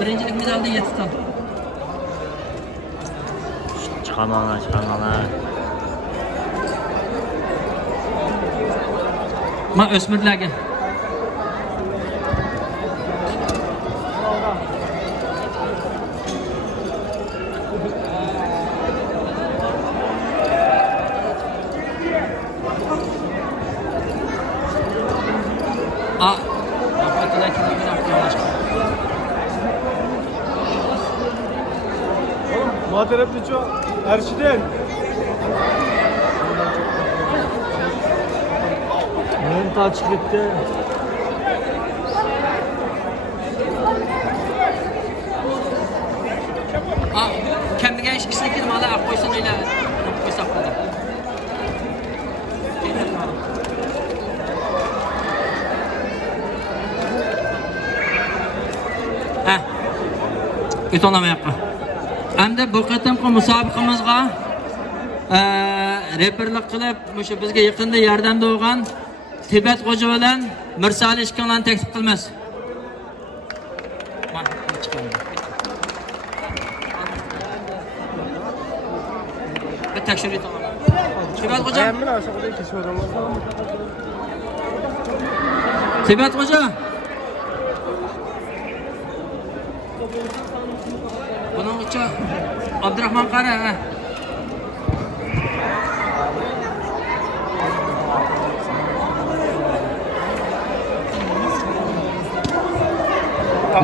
Birincilik medalda 7 ton. Çıkarmalar. Ma o'smirlarga. Muhaterem Niço, Erşiden. Ben takip etti. Kamiga ishkisini kelib mana olib qo'ysin o'yla. Qo'ysa qoldi. O'tolamayapman. Endi bu qatimqi musobaqamizga reperlik qilib, o'sha bizga yaqinda yordamda bo'lgan Tibat xo'ja bilan Mirsali ishkanlarni taklif qilamiz. Bir tekshirib o'taman. Tibat xo'ja. Tibat xo'ja. Buning uchun Abdurahmon qara.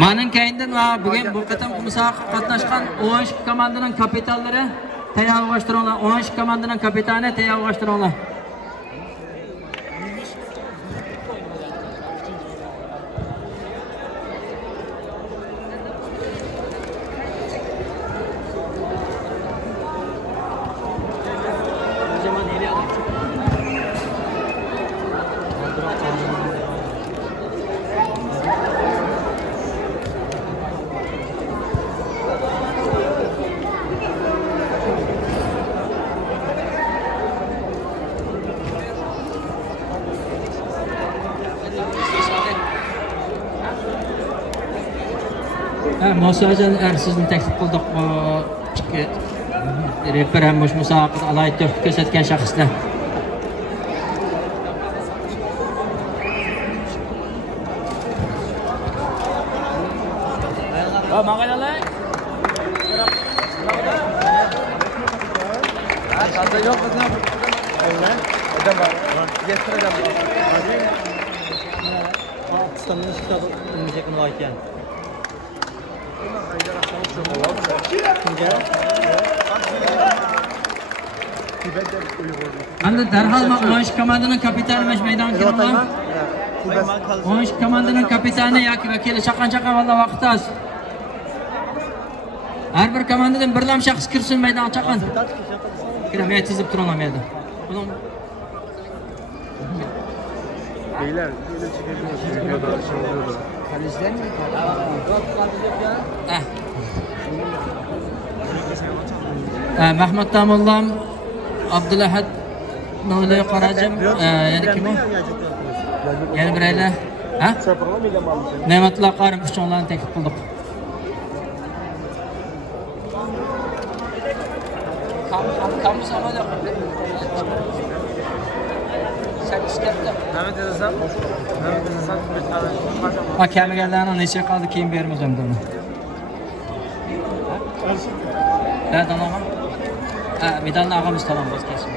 Mening keyindan va bugun bu qatam musobaqa qatnashgan 12 komandaning kapitanlari tayyorlashtiringlar. 12 komandaning kapitani tayyorlashtiringlar. Musobaqa sizni taklif qildik. Reper ham musobaqada alayda ko'rsatgan shaxslar. Maqalalar. Qanday yo'q bizlar? Aynan. Odam bor. Yetirdim. Pakistanning shtabi musiqani aytgan. Endi darhol 12 komandaning kapitani maydonga kelgan. 12 komandaning kapitani yoki vakili chaqan valla vaqt az. Har bir komandadan birlam shaxs kirsin maydonga chaqan. Men tizib tura olmaydi. Buning Beyler, böyle çıkabiliyorlar. Kalizden mi? Mahmud Tamullam, Abdulahad Navlay Qarajim, yani kim o? Yani bireyler. Ne'matulloh Qarim uchonlarni taklif qildik. Kamu samada. Sen iskepte. Mehmet Ezesan. Kamigalarning necha qoldi keyin beramiz endi buni. Nereden ama? Medalini ağamız tamam vazgeçsin.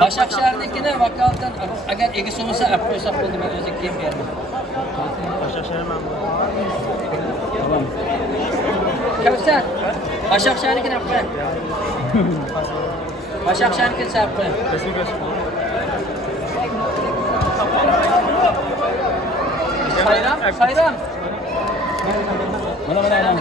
Başakşehir'dekine vakaldan agar egisi olsa yapıyorsak oldu ben özü kim vermem. Başakşehir mi? Tamam. Kevser. Başakşehir'dekine yapayım. Başakşehir'dekine yapayım. Sayram. Mana sayram.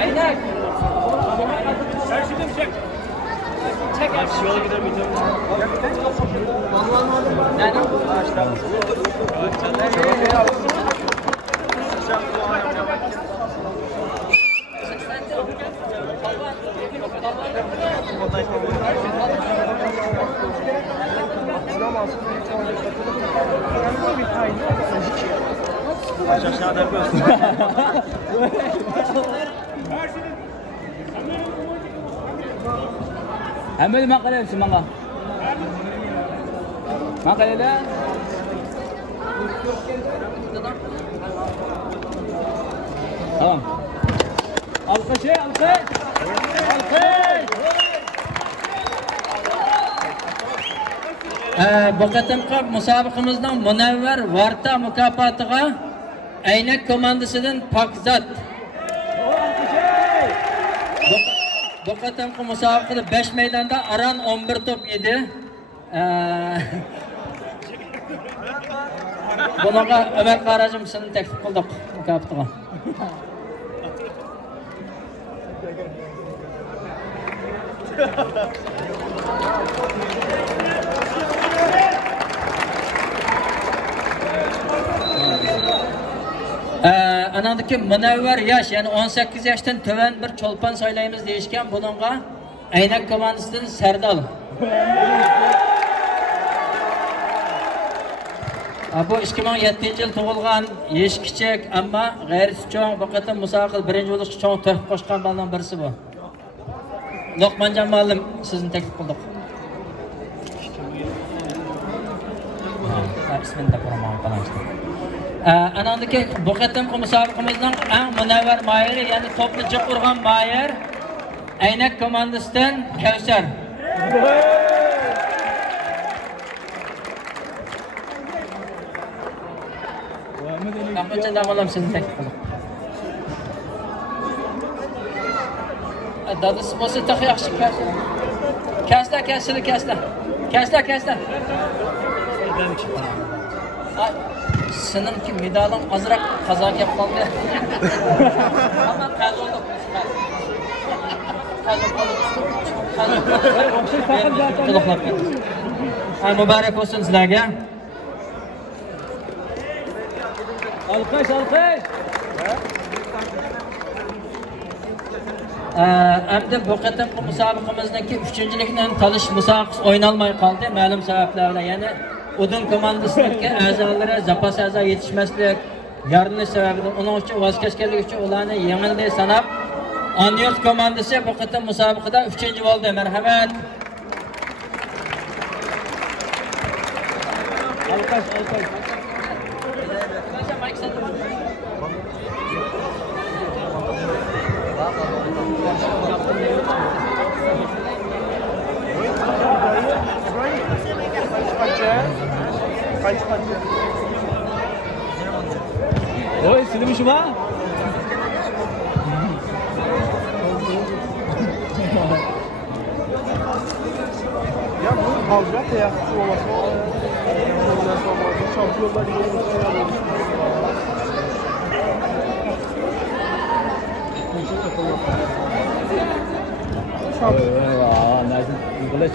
Aynak. Yola gidebilirim. Aşağıda yapıyorsun. Hemen makale misin bana? Makaleler. Tamam. Alkış, alkış. Alkış. Bu qatimqi musobaqamizning Munavvar Varta mukofotiga Aynak komandasidan Pokzat. Bu qatimqi musobaqada 5 maydonda Aran 11 top yedi. Bunaqa Ömer Qarajim sizni taklif qildik mukofotiga. Anadaki Munavvar yaş, yani 18 yaştan töven bir çolpan saylayımız deyişken bununla Aynak komandasından Serdal. Bu 2007 yıl tug'ilgan yeş kichik ama g'ayrisi cho'ng, bu qatim musobaqa birinchi bo'lishga cho'ng to'p qo'shgan bolalardan birisi bu. Loqmanjon muallim sizni taklif qildik. Bismillah rahmonir rahim. Anadaki bu qatimqi musobaqamizning eng munavvar mayori, ya'ni to'pni jiq urgan mayor Aynak komandasidan Kavsar. Qancha davolam sizni taklif qildim. Dadasi bo'lsa taxi yaxshi kasla. Kasla. Seninki medalim azroq qazo kelib qoldi. Hamma qazoldi. Muborak bo'lsin sizlarga. Alkış. Endi bu qatimqi musobaqamizdagi 3-likdan talish musobaqasi o'ynalmay qoldi ma'lum sabablardan. Ya'ni Udun komandasining a'zolari zapas a'zo yetishmaslik, yarilish sababidan uning uchun voz kechganligi uchun ularni yengilday sanab, Anyurt komandasi bu qatim musobaqada 3-chi bo'ldi. Marhamat. Alkış. Oy, silmişim ha? Ya bu kavga teyakçı olması şampiyonlar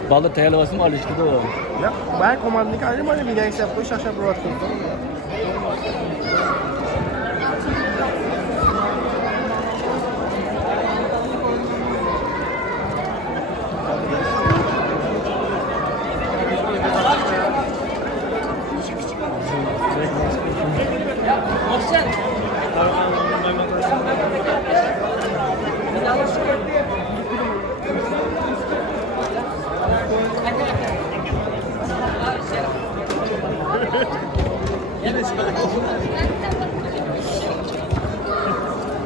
Balı teyelevası mı alıştı da o? Ya ben komandaki ayrı mı bir neyse yapıyor şaşa bıraktım.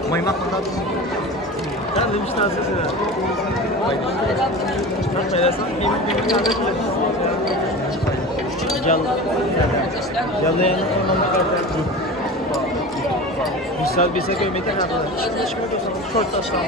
Maymak mı? Ben demiştim size. Bak söylersen bir kardeş Yalı yanı olmamak kardeş. Müsaade bilse görmeyi tekrar da. Çok taşlar.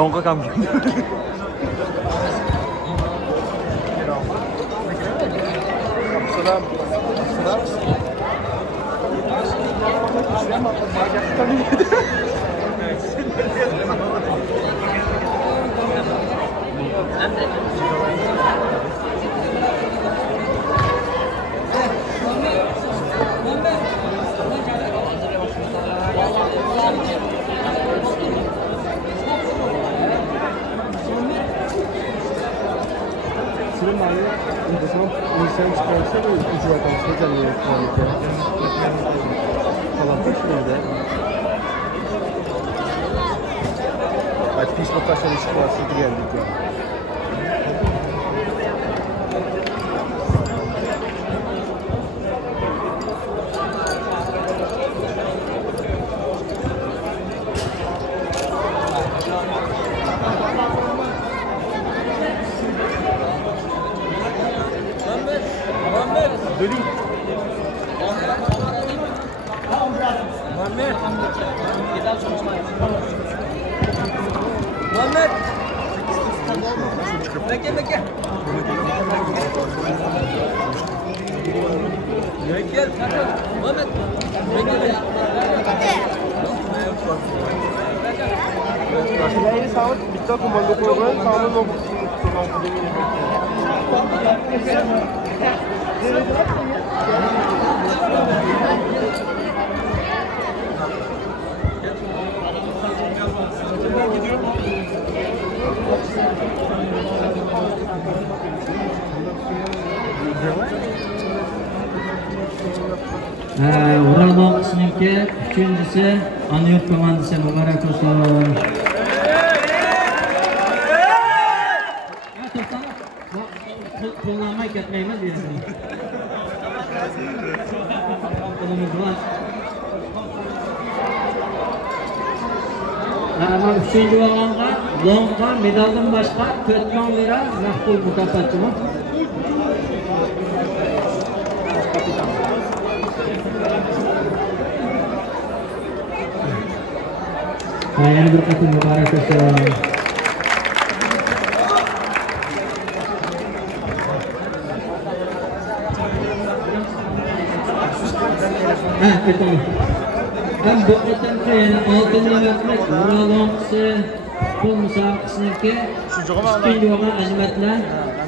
Donga kam geldi. Selam. Selam. Sinemaya insan çıkarsa da icradan sözlerle yapılıyor. Falan başlıyordu. Pis bakışları çıkarsa geldik ya. Döneyim. Muhammed. Muhammed. Bekle bekle. Bekle. Muhammed. Bekle. Selain sahut kita komando program sama nomor Ural Boğazı'nınki üçüncüsü Anıyurt komandası mübarek olsun. Kullanmak etmeyimiz birisini. Kolumuz var. Ama üçüncü olanға, longa, medaldan başka 4 man lira nakbul mukafat mı? Yeni bir katı mübarek olsun. Ben bu etemde yani altını vermek Ural'ımsı bu müsabakasındaki üstün yoğun hizmetler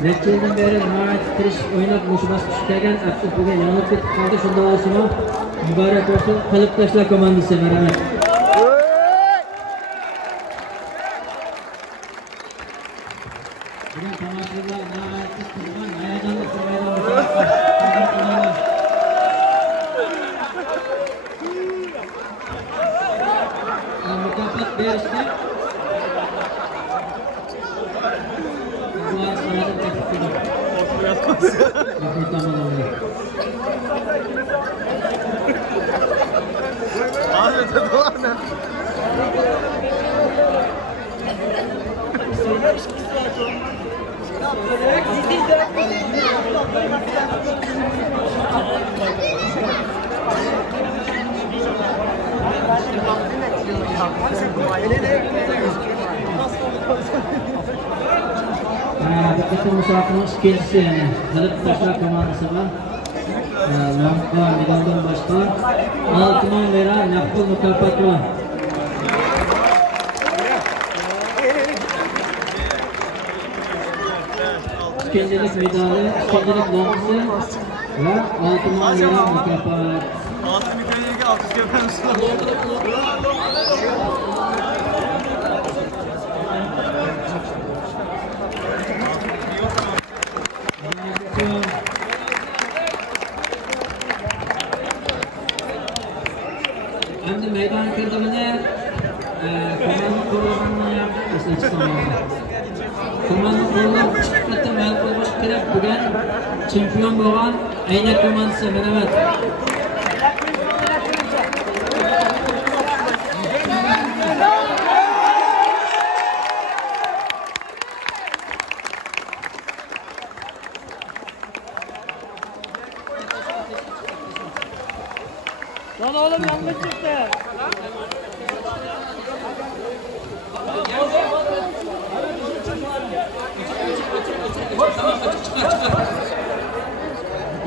Netçilden beri emanet kiriş oynab muşubası tüşkegen aktif bugün yanıp ketip kaldı şunda olsun o mübarek olsun kalıp taşla komandası merhamet. Bugün tamaşırlar emanetsiz kızman hayacanlı sırayla müsabaklar. Mukafat verişte Buğaz Sanat'ın teklifini Mukafat oluyor. Ahmet'e dolanın. Bu katı müsafakamız ikincisi yani. Kalıp taşlar komandası var. Namıklar, medaldan başka 6 man lira nakbul mukafat var. İkincilik medali, ikincilik longusu ve 6 man lira mukafat. Altın ülkeyi alkış yapar mısın? Hem de meydan kırdığını komando kurulundan yaptık. Komando kurulundan çıkıp meydan kurulmuş kerek bugün çempiyon boğan Eynek komandosu merhamet. Lan oğlum yanlış çıktı.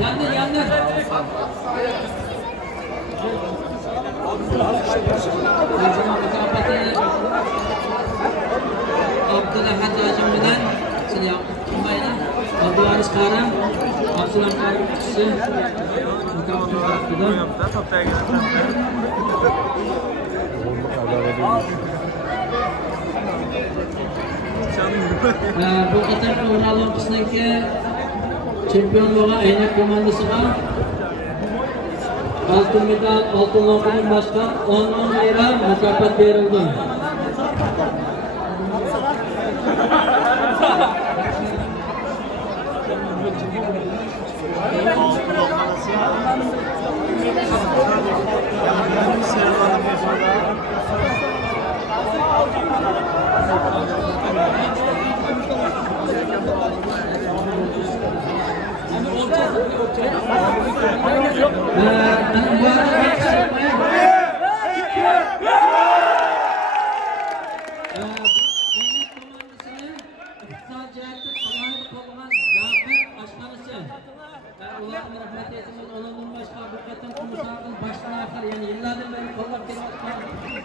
Yandır. Abdülahad Hacım bilen seni yapmayla Abdülaris Karam Abdülam Karam kişisi bu qatorda Uralon qishniki chempion bo'lgan Aynak komandasiga oltin medal, oltin loqadan boshqa 10 ming lira mukofot berildi.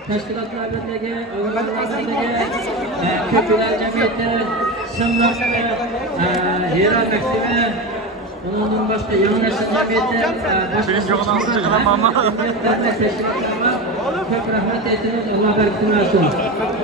Teşkilatlar Birliği, Avrupalar Birliği, Köküler Cemiyeti, Sımlar, Hira Mektebi, onun başka Yağın Nesil Cemiyeti, başka teşkilatlar var. Çok rahmet ettiniz, Allah bereket versin.